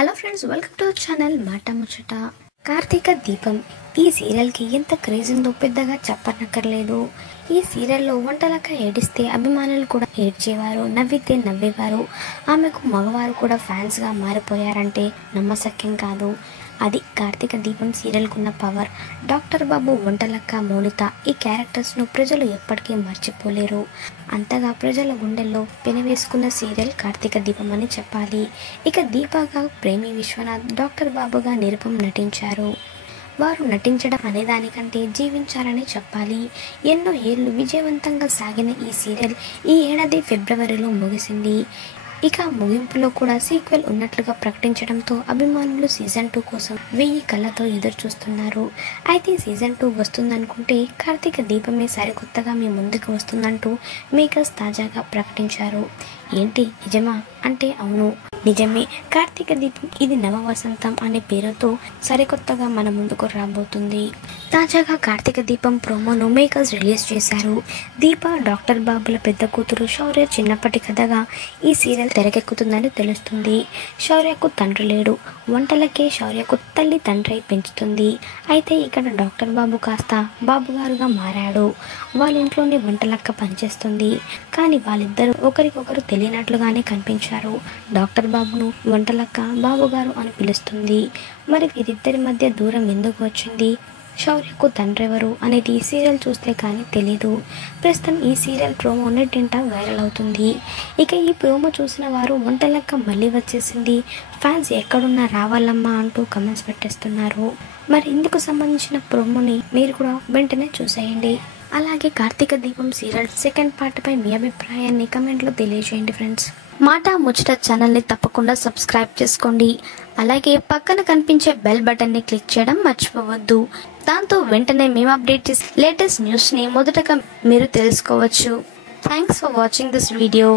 Hello friends, welcome to channel మాట ముచ్చట. కార్తీక దీపం ఈ సీరియల్కి ఎంత క్రేజ్ ఉందో పెద్దగా చెప్పనక్కర్లేదు. ఈ సీరియల్లో వంటలక్క ఏడిస్తే అభిమానులు కూడా ఏడ్చేవారు, నవ్వితే నవ్వేవారు. ఆమెకు మగవారు కూడా ఫ్యాన్స్గా మారిపోయారంటే నమ్మశక్యం కాదు. అది కార్తీక దీపం సీరియల్కున్న పవర్. డాక్టర్ బాబు, వంటలక్క, మౌనిత ఈ క్యారెక్టర్స్ను ప్రజలు ఎప్పటికీ మర్చిపోలేరు. అంతగా ప్రజల గుండెల్లో పెనవేసుకున్న సీరియల్ కార్తీక దీపం అని చెప్పాలి. ఇక దీపాగా ప్రేమి విశ్వనాథ్, డాక్టర్ బాబుగా నిరుపం నటించారు. వారు నటించడం అనేదానికంటే జీవించాలని చెప్పాలి. ఎన్నో ఏళ్ళు విజయవంతంగా సాగిన ఈ సీరియల్ ఈ ఏడాది ఫిబ్రవరిలో ముగిసింది. ఇక ముగింపులో కూడా సీక్వెల్ ఉన్నట్లుగా ప్రకటించడంతో అభిమానులు సీజన్ 2 కోసం 1000 కళ్ళతో ఎదురు చూస్తున్నారు. అయితే సీజన్ 2 వస్తుందనుకుంటే కార్తీక దీపమే సరికొత్తగా మీ ముందుకు వస్తుందంటూ మేకర్స్ తాజాగా ప్రకటించారు. ఏంటి నిజమా అంటే అవును, నిజమే. కార్తీక దీపం ఇది నవ వసంతం అనే పేరుతో సరికొత్తగా మన ముందుకు రాబోతుంది. తాజాగా కార్తీక దీపం ప్రోమోను మేకర్స్ రిలీజ్ చేశారు. దీప, డాక్టర్ బాబుల పెద్ద కూతురు శౌర్య చిన్నప్పటి కథగా ఈ సీరియల్ తెరకెక్కుతుందని తెలుస్తుంది. శౌర్యకు తండ్రి లేడు. వంటలకే శౌర్యకు తల్లి తండ్రి పెంచుతుంది. అయితే ఇక్కడ డాక్టర్ బాబు కాస్త బాబుగారుగా మారాడు. వాళ్ళ ఇంట్లోనే వంటలక్క పనిచేస్తుంది. కానీ వాళ్ళిద్దరూ ఒకరికొకరు తెలియనట్లుగానే కనిపించారు. డాక్టర్ బాబును వంటలక్క బాబుగారు అని పిలుస్తుంది. మరి వీరిద్దరి మధ్య దూరం ఎందుకు వచ్చింది, శౌర్యకు తండ్రెవరు అనేది ఈ సీరియల్ చూస్తే కానీ తెలీదు. ప్రస్తుతం ఈ సీరియల్ ప్రోమో నెట్టింట వైరల్ అవుతుంది. ఇక ఈ ప్రోమో చూసిన వారు వంటలక్క మళ్ళీ వచ్చేసింది, ఫ్యాన్స్ ఎక్కడున్నా రావాలమ్మా అంటూ కమెంట్స్ పెట్టేస్తున్నారు. మరి ఇందుకు సంబంధించిన ప్రోమోని మీరు కూడా వెంటనే చూసేయండి. అలాగే కార్తీక దీపం సీరియల్ సెకండ్ పార్ట్ పై మీ అభిప్రాయాన్ని కమెంట్లో తెలియజేయండి ఫ్రెండ్స్. మాట ముచ్చట ఛానల్ని తప్పకుండా సబ్స్క్రైబ్ చేసుకోండి. అలాగే పక్కన కనిపించే బెల్ బటన్ని క్లిక్ చేయడం మర్చిపోవద్దు. దాంతో వెంటనే మేము అప్డేట్ చేసే లేటెస్ట్ న్యూస్ని మొదటగా మీరు తెలుసుకోవచ్చు. Thanks for watching this video.